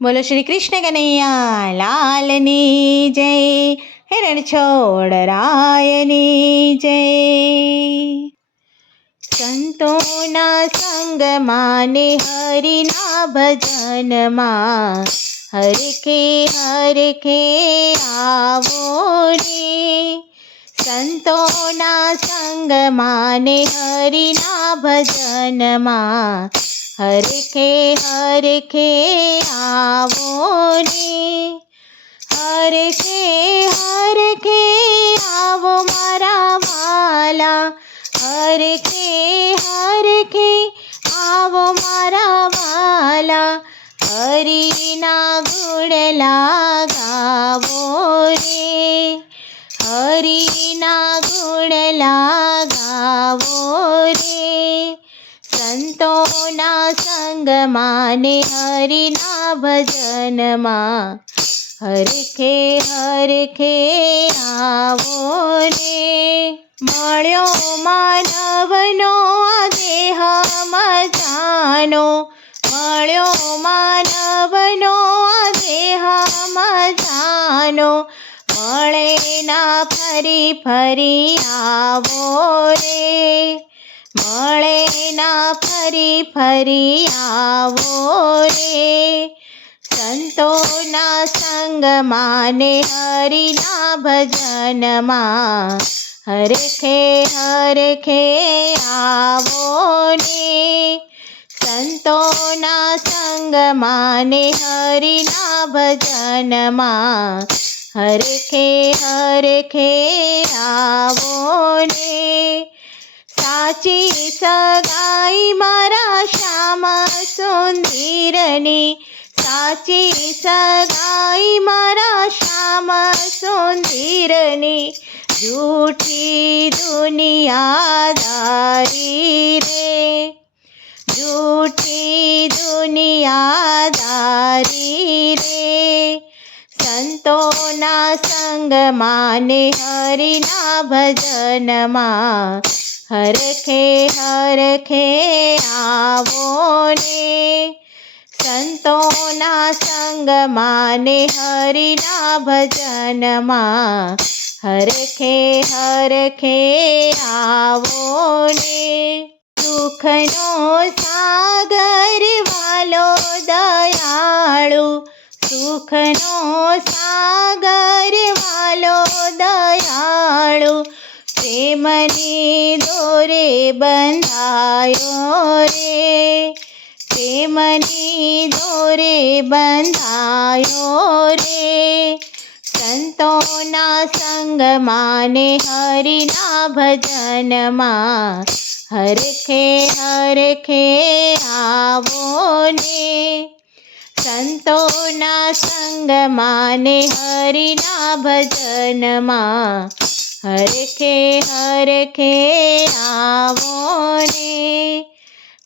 બોલો શ્રી કૃષ્ણ કનૈયા, લાલની જય, હિરણ છોડ રાયની જય. સંતોના સંગ માને હરિના ભજનમાં, હરખે હરખે આવો રે સંતોના સંગ માને હરિના ભજનમાં હરખે હરખે આવો રે હરખે હરખે આવો મારા વાલા હરખે હરખે આવો મારા વાલા હરિના ગુણ લાગાવો રે હરિના ગુણ લાગાવો રે સંતોના સંગમાં ને હરિના ભજનમાં. હરખે હરખે આવો રે મળ્યો માનવનો દેહ મજાનો. મળ્યો માનવનો દેહ મજાનો. મળે ના ફરી ફરી આવો રે મળે ના, ફરી ફરી આવો રે. સંતોના સંગમાં ને હરિના ભજનમાં. હરખે હરખે આવો ને. સંતોના સંગમાં ને હરિના ભજનમાં. હરખે હરખે આવો ને. साची सगाई मारा श्यामा सुंदीरने. साची सगाई मारा श्यामा सुंदीरने. झूठी दुनिया दुनियादारी रे. झूठी दुनिया दुनियादारी रे. संतोना संग माने हरिना भजनमा હરખે હરખે આવો ને. સંતોના સંગમાં ને હરિના ભજનમાં. હરખે હરખે આવો ને. સુખનો સાગર વાલો દયાળુ. સુખનો સાગર વાલો દયાળુ પ્રેમની દોરે બંધાયો રે. પ્રેમની દોરે બંધાયો રે. સંતોના સંગમાં ને હરિના ભજનમાં. હરખે હરખે આવો ને. સંતોના સંગમાં ને હરિના ભજનમાં. હરખે હરખે આવો રે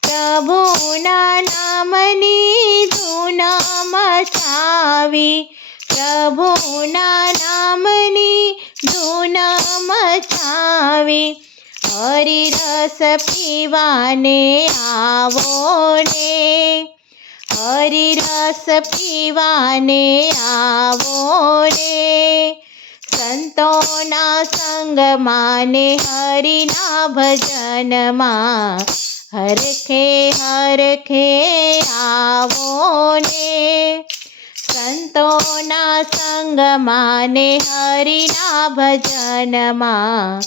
પ્રભુના નામની ધૂન મચાવી પ્રભુના નામની ધૂન મચાવી હરિરસ પીવાને આવો રે હરી રસ પીવાને આવો ને. સંતોના સંગમાં ને હરિના ભજનમાં. હરખે હરખે આવો ને સંતોના સંગમાં ને હરિના ભજનમાં.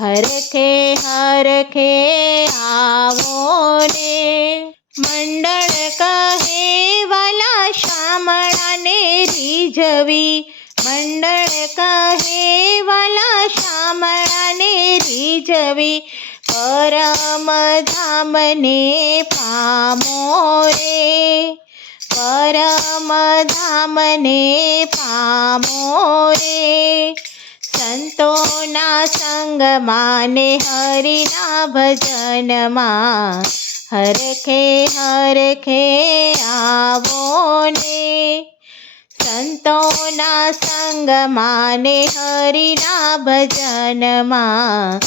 હરખે હરખે આવો ને મંડળ કહે, વાલા શામળાને રીઝવી મંડળ કહે, વાલા શામળાને રીજવી પરમ ધામને પામો રે. પરમ ધામને પામો રે. સંતોના સંગમાં ને હરિના ભજનમાં, હરખે હરખે આવો ને. સંતોના સંગમાં ને હરિના ભજનમાં.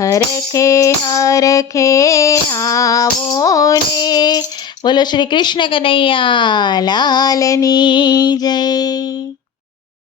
હરખે હરખે આવો ને. બોલો શ્રી કૃષ્ણ કનૈયા લાલની જય.